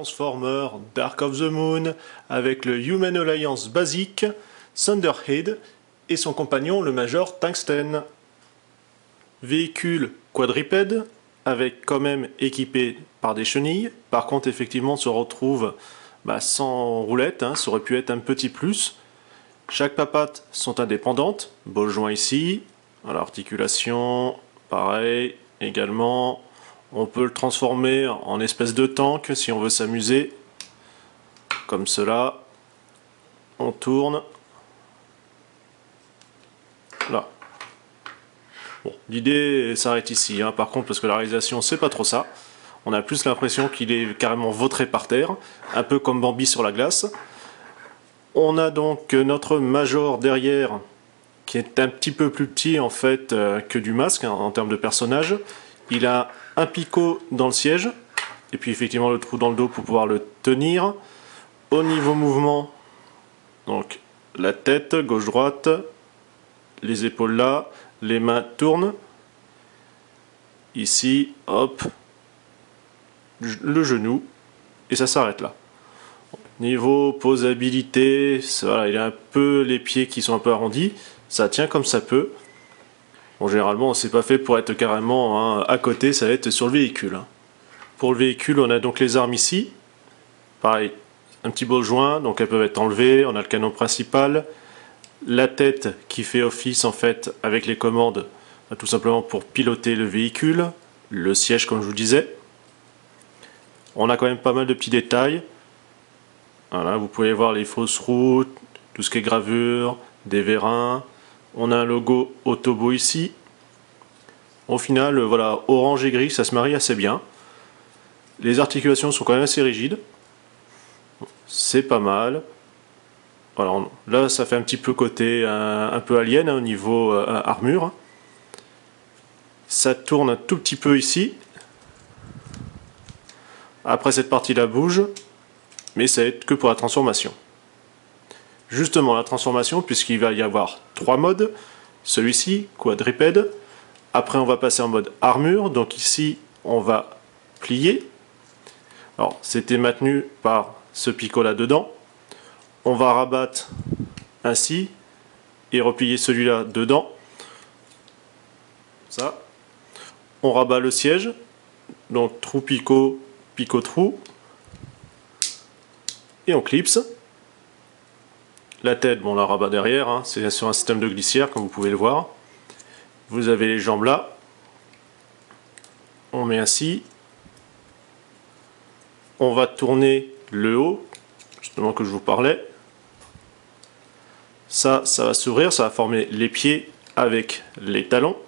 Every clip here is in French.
Transformer Dark of the Moon avec le Human Alliance basique, Thunderhead et son compagnon le Major Tungsten. Véhicule quadrupède avec quand même équipé par des chenilles. Par contre effectivement on se retrouve sans roulette, ça aurait pu être un petit plus. Chaque papate sont indépendantes, ball joint ici, à l'articulation, pareil également. On peut le transformer en espèce de tank si on veut s'amuser, comme cela. On tourne. Là. Bon, l'idée s'arrête ici, par contre, parce que la réalisation, c'est pas trop ça. On a plus l'impression qu'il est carrément vautré par terre, un peu comme Bambi sur la glace. On a donc notre Major derrière, qui est un petit peu plus petit en fait que du masque en termes de personnage. Il a un picot dans le siège, et puis effectivement le trou dans le dos pour pouvoir le tenir. Au niveau mouvement, donc la tête, gauche-droite, les épaules là, les mains tournent. Ici, hop, le genou, et ça s'arrête là. Niveau posabilité, voilà, il a un peu les pieds qui sont un peu arrondis, ça tient comme ça peut. Bon, généralement, c'est pas fait pour être carrément à côté, ça va être sur le véhicule. Pour le véhicule, on a donc les armes ici. Pareil, un petit ball joint, donc elles peuvent être enlevées. On a le canon principal, la tête qui fait office en fait avec les commandes, tout simplement pour piloter le véhicule, le siège comme je vous disais. On a quand même pas mal de petits détails. Voilà, vous pouvez voir les fausses routes, tout ce qui est gravure, des vérins. On a un logo Autobo ici. Au final, voilà, orange et gris, ça se marie assez bien. Les articulations sont quand même assez rigides. C'est pas mal. Voilà, là, ça fait un petit peu côté un peu alien au niveau armure. Ça tourne un tout petit peu ici. Après, cette partie-là bouge, mais ça va être que pour la transformation. Justement, la transformation, puisqu'il va y avoir 3 modes. Celui-ci, quadrupède. Après, on va passer en mode armure. Donc ici, on va plier. Alors, c'était maintenu par ce picot là dedans. On va rabattre ainsi et replier celui-là dedans. Ça. On rabat le siège. Donc, trou picot, picot trou. Et on clipse. La tête, bon, on la rabat derrière, c'est sur un système de glissière, comme vous pouvez le voir. Vous avez les jambes là. On met ainsi. On va tourner le haut, justement que je vous parlais. Ça va s'ouvrir, ça va former les pieds avec les talons.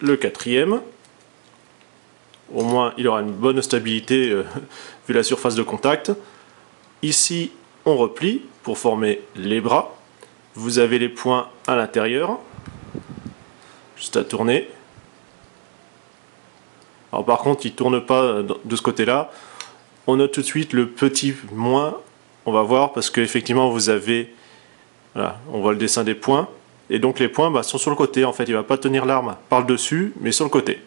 Le quatrième. Au moins, il aura une bonne stabilité vu la surface de contact. Ici, on replie pour former les bras. Vous avez les points à l'intérieur. Juste à tourner. Alors par contre, il ne tourne pas de ce côté-là. On note tout de suite le petit moins. On va voir parce qu'effectivement, vous avez... Voilà, on voit le dessin des points. Et donc les points sont sur le côté. En fait, il ne va pas tenir l'arme par le dessus, mais sur le côté.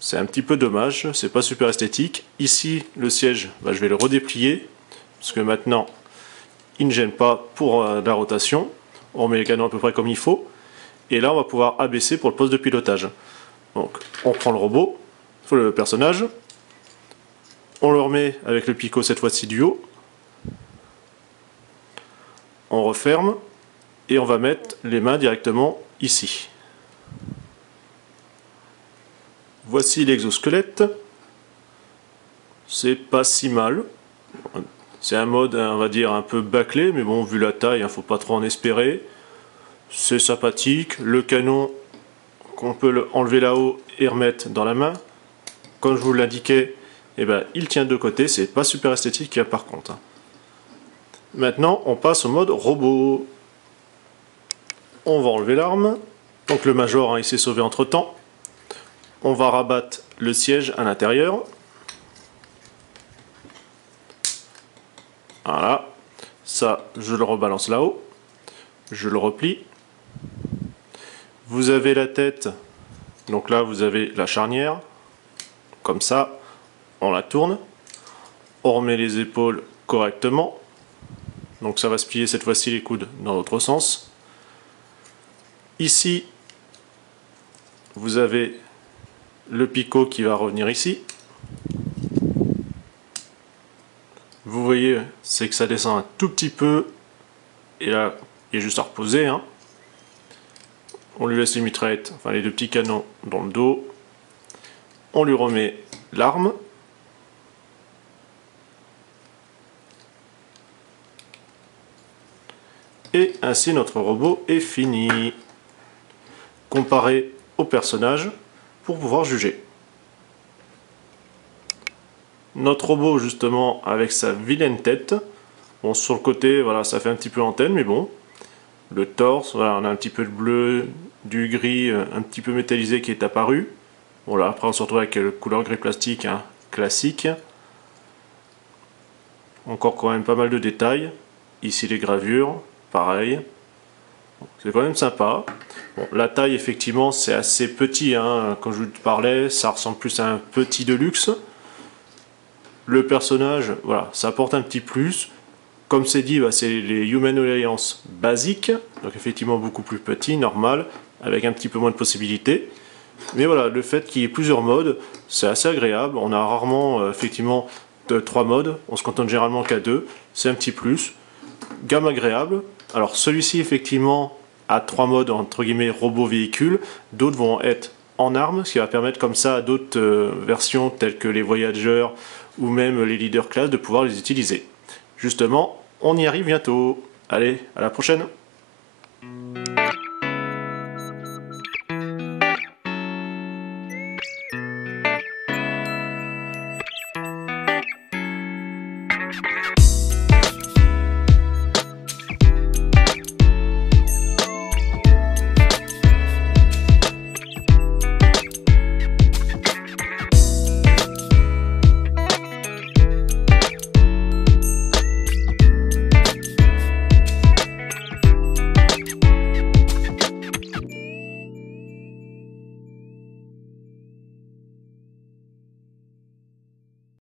C'est un petit peu dommage, c'est pas super esthétique. Ici, le siège, je vais le redéplier, parce que maintenant, il ne gêne pas pour la rotation. On met les canons à peu près comme il faut. Et là, on va pouvoir abaisser pour le poste de pilotage. Donc, on prend le robot, le personnage. On le remet avec le picot, cette fois-ci du haut. On referme. Et on va mettre les mains directement ici. Voici l'exosquelette. C'est pas si mal. C'est un mode, on va dire, un peu bâclé, mais bon, vu la taille, il ne faut pas trop en espérer. C'est sympathique. Le canon, qu'on peut enlever là-haut et remettre dans la main. Comme je vous l'indiquais, il tient de côté. C'est pas super esthétique, par contre. Maintenant, on passe au mode robot. On va enlever l'arme. Donc le Major, il s'est sauvé entre-temps. On va rabattre le siège à l'intérieur. Voilà. Ça, je le rebalance là-haut. Je le replie. Vous avez la tête. Donc là, vous avez la charnière. comme ça, on la tourne, on remet les épaules correctement, donc ça va se plier cette fois-ci les coudes dans l'autre sens. Ici, vous avez le picot qui va revenir ici. Vous voyez, c'est que ça descend un tout petit peu, et là, il est juste à reposer, hein. On lui laisse les mitraillettes, enfin les deux petits canons dans le dos. On lui remet l'arme. Et ainsi notre robot est fini. Comparé au personnage pour pouvoir juger. Notre robot justement avec sa vilaine tête. Bon, sur le côté, voilà, ça fait un petit peu antenne, mais bon. Le torse, voilà, on a un petit peu de bleu, du gris, un petit peu métallisé qui est apparu. Bon là, après on se retrouve avec la couleur gris plastique, hein, classique. Encore quand même pas mal de détails. Ici les gravures, pareil. C'est quand même sympa. Bon, la taille effectivement c'est assez petit, hein. Comme je vous parlais, ça ressemble plus à un petit de luxe. Le personnage, voilà, ça apporte un petit plus. Comme c'est dit, bah, c'est les Human Alliance basiques, donc effectivement beaucoup plus petit, normal, avec un petit peu moins de possibilités. Mais voilà, le fait qu'il y ait plusieurs modes, c'est assez agréable. On a rarement effectivement 3 modes, on se contente généralement qu'à 2, c'est un petit plus. Gamme agréable. Alors celui-ci effectivement a 3 modes entre guillemets robot véhicule, d'autres vont être en armes, ce qui va permettre comme ça à d'autres versions telles que les Voyagers ou même les Leader Class de pouvoir les utiliser. Justement, on y arrive bientôt. Allez, à la prochaine!